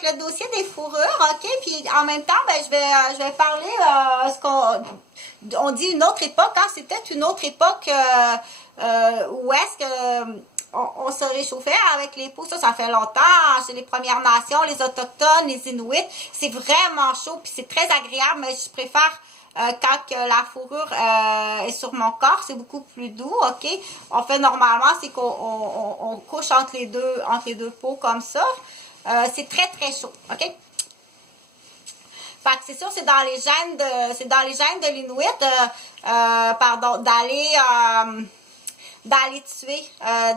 avec le dossier des fourrures, OK? Puis en même temps, ben, je vais parler on dit une autre époque, hein? C'est peut-être une autre époque où est-ce que on se réchauffait avec les peaux. Ça fait longtemps. Chez les Premières Nations, les Autochtones, les Inuits, c'est vraiment chaud, puis c'est très agréable, mais je préfère quand que la fourrure est sur mon corps, c'est beaucoup plus doux, OK? On fait normalement, c'est qu'on couche entre les deux peaux comme ça. C'est très, très chaud, OK? Fait que c'est sûr, c'est dans les gènes de l'Inuit, pardon, d'aller tuer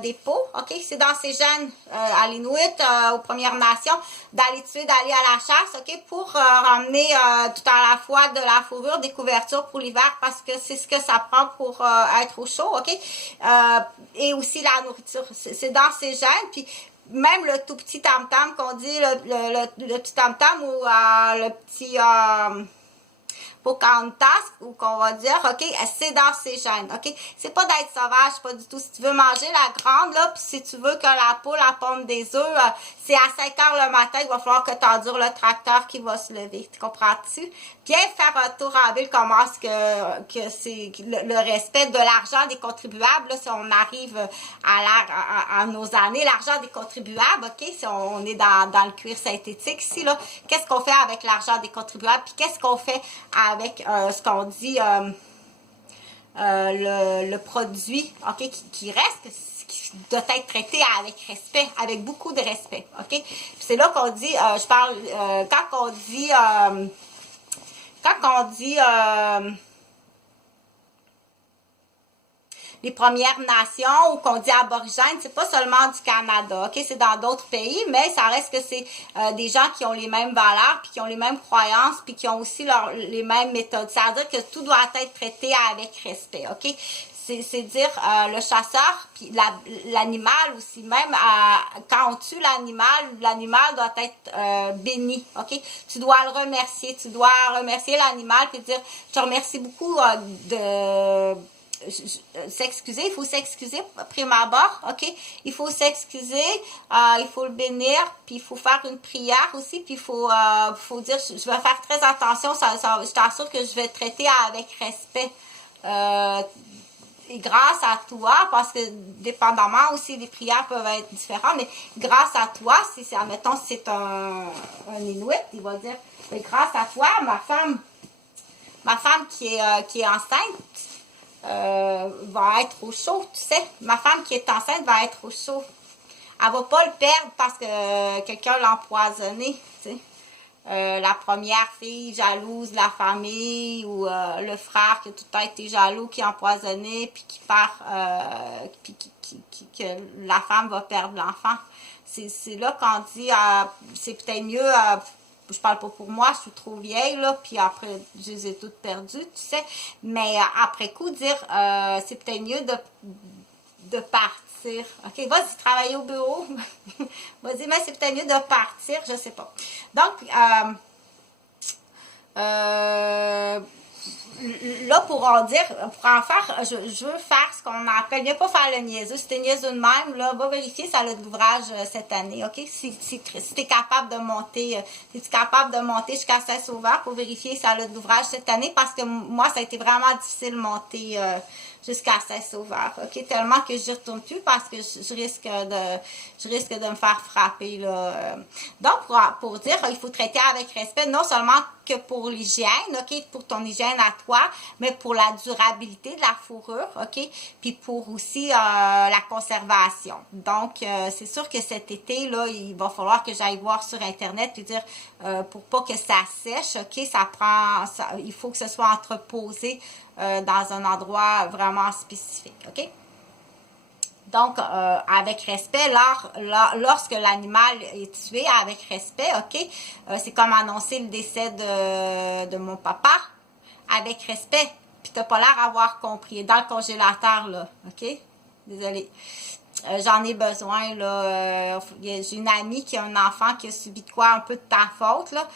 des peaux, OK? C'est dans ces gènes à l'Inuit, aux Premières Nations, d'aller à la chasse, OK? Pour ramener tout à la fois de la fourrure, des couvertures pour l'hiver, parce que c'est ce que ça prend pour être au chaud, OK? Et aussi la nourriture, c'est dans ces gènes, puis même le tout petit tam-tam qu'on dit, le petit tam-tam ou le petit... Pocahontas, ou qu'on va dire, OK, c'est dans ses gènes, OK? C'est pas d'être sauvage, pas du tout. Si tu veux manger la grande, là, puis si tu veux que la poule, elle ponde des œufs, c'est à 5 heures le matin qu'il va falloir que tu endures le tracteur qui va se lever. Tu comprends-tu? Bien faire un tour en ville, comment est-ce que c'est le respect de l'argent des contribuables, là, si on arrive à nos années, l'argent des contribuables, OK? Si on est dans le cuir synthétique ici, là, qu'est-ce qu'on fait avec l'argent des contribuables, puis qu'est-ce qu'on fait avec ce qu'on dit le produit, OK, qui reste, qui doit être traité avec respect, avec beaucoup de respect, OK? Puis c'est là qu'on dit, je parle, quand on dit les Premières Nations ou qu'on dit aborigènes, c'est pas seulement du Canada, OK? C'est dans d'autres pays, mais ça reste que c'est des gens qui ont les mêmes valeurs, puis qui ont les mêmes croyances, puis qui ont aussi les mêmes méthodes. C'est-à-dire que tout doit être traité avec respect, OK? C'est dire le chasseur, puis l'animal aussi, même quand on tue l'animal doit être béni, OK? Tu dois le remercier, l'animal, puis dire, je te remercie beaucoup s'excuser, il faut s'excuser prime abord, OK? Il faut s'excuser, il faut le bénir, puis il faut faire une prière aussi, puis il faut dire, je vais faire très attention, je t'assure que je vais te traiter avec respect. Et grâce à toi, parce que dépendamment aussi, les prières peuvent être différentes, mais grâce à toi, admettons, si c'est un Inuit, il va dire, grâce à toi, ma femme qui est enceinte, va être au chaud, tu sais. Ma femme qui est enceinte va être au chaud. Elle va pas le perdre parce que quelqu'un l'a empoisonné, tu sais. La première fille jalouse de la famille ou le frère qui a tout le temps été jaloux, qui est empoisonné, puis qui perd, puis que la femme va perdre l'enfant. C'est là qu'on dit, c'est peut-être mieux... je parle pas pour moi, je suis trop vieille, là, puis après, je les ai toutes perdues, tu sais. Mais après coup, dire, c'est peut-être mieux de partir. OK, vas-y, travailler au bureau. Vas-y, mais c'est peut-être mieux de partir, je sais pas. Donc, là, pour en faire, je veux faire ce qu'on appelle, viens pas faire le niaiseux. Si t'es niaiseux de même, là, va vérifier si elle a de l'ouvrage cette année, OK? Si t'es capable de monter, es-tu capable de monter jusqu'à Saint-Sauveur pour vérifier si elle a de l'ouvrage cette année? Parce que moi, ça a été vraiment difficile de monter jusqu'à Saint-Sauveur, OK? Tellement que je n'y retourne plus parce que je risque de me faire frapper, là. Donc, pour dire, il faut traiter avec respect, non seulement que pour l'hygiène, OK, pour ton hygiène à toi, mais pour la durabilité de la fourrure, OK, puis pour aussi la conservation. Donc, c'est sûr que cet été, là, il va falloir que j'aille voir sur Internet puis dire, pour pas que ça sèche, OK, il faut que ce soit entreposé dans un endroit vraiment spécifique, OK? Donc, avec respect, lorsque l'animal est tué, avec respect, OK? C'est comme annoncer le décès de mon papa, avec respect. Puis t'as pas l'air d'avoir compris. Dans le congélateur, là, OK? Désolée. J'en ai besoin, là. J'ai une amie qui a un enfant qui a subi de quoi un peu de ta faute, là.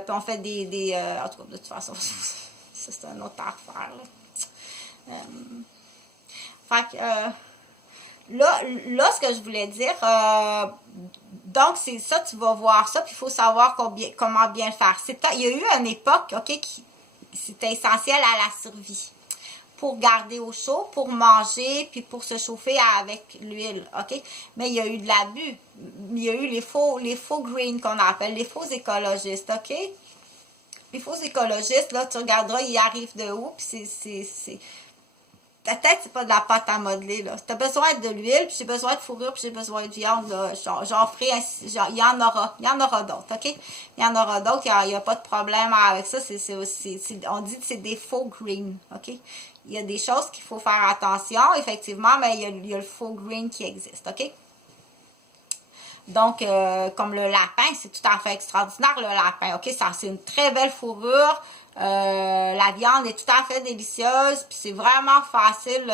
Puis on fait en tout cas, de toute façon, ça, c'est une autre affaire, là. Fait que... là, ce que je voulais dire, donc c'est ça, tu vas voir ça, puis il faut savoir comment bien le faire. Il y a eu une époque, OK, qui c'était essentiel à la survie. Pour garder au chaud, pour manger, puis pour se chauffer avec l'huile, OK? Mais il y a eu de l'abus. Il y a eu les faux greens qu'on appelle, les faux écologistes, OK? Les faux écologistes, là, tu regarderas, ils arrivent de où, puis c'est ta tête, c'est pas de la pâte à modeler, là. Si t'as besoin de l'huile, puis j'ai besoin de fourrure, puis j'ai besoin de viande, là, j'en ferai, il y en aura d'autres, OK? Il y en aura d'autres, il n'y a pas de problème avec ça, on dit que c'est des faux green, OK? Il y a des choses qu'il faut faire attention, effectivement, mais il y a le faux green qui existe, OK? Donc, comme le lapin, c'est tout à fait extraordinaire, le lapin, OK? Ça, c'est une très belle fourrure. La viande est tout à fait délicieuse, puis c'est vraiment facile.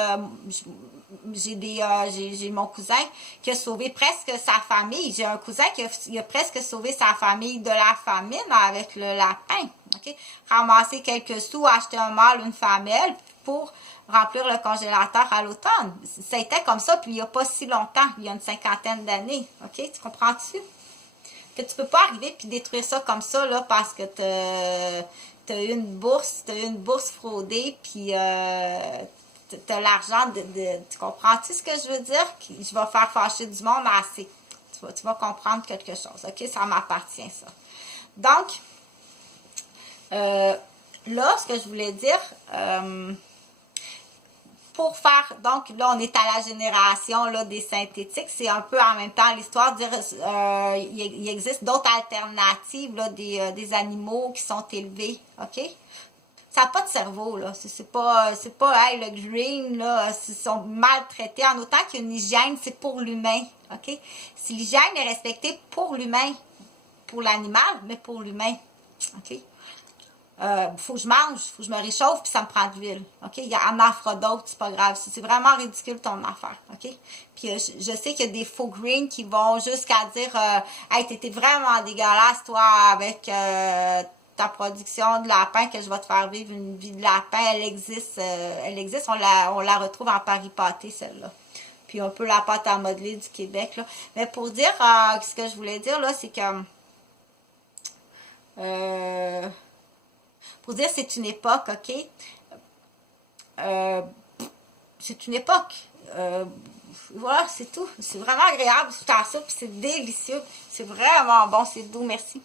J'ai mon cousin qui a sauvé presque sa famille. J'ai un cousin qui a presque sauvé sa famille de la famine avec le lapin. OK? Ramasser quelques sous, acheter un mâle, une femelle pour remplir le congélateur à l'automne. Ça a été comme ça, puis il n'y a pas si longtemps, il y a une 50aine d'années. OK? Tu comprends-tu? Que tu peux pas arriver puis détruire ça comme ça, là, parce que t'as eu une bourse fraudée, puis t'as l'argent tu comprends-tu ce que je veux dire? Je vais faire fâcher du monde assez. Tu vas comprendre quelque chose, OK? Ça m'appartient, ça. Donc, là, ce que je voulais dire, pour faire, donc là, on est à la génération là, des synthétiques. C'est un peu en même temps l'histoire de dire il existe d'autres alternatives là, des animaux qui sont élevés, OK? Ça n'a pas de cerveau, là. C'est pas hey, le green, là, ils sont maltraités. En autant qu'une hygiène, c'est pour l'humain, OK? Si l'hygiène est respectée pour l'humain, pour l'animal, mais pour l'humain, OK? Faut que je mange, faut que je me réchauffe, puis ça me prend de l'huile, OK? Il y a un Aphrodite, c'est pas grave. C'est vraiment ridicule ton affaire, OK? Puis je sais qu'il y a des faux greens qui vont jusqu'à dire hey, t'étais vraiment dégueulasse, toi, avec ta production de lapin, que je vais te faire vivre une vie de lapin. Elle existe, on la retrouve en Paris pâté, celle-là. Puis un peu la pâte à modeler du Québec, là. Mais pour dire, ce que je voulais dire, là, c'est que... pour dire c'est une époque, OK? C'est une époque. Voilà, c'est tout. C'est vraiment agréable, tout à ça, puis c'est délicieux. C'est vraiment bon, c'est doux, merci.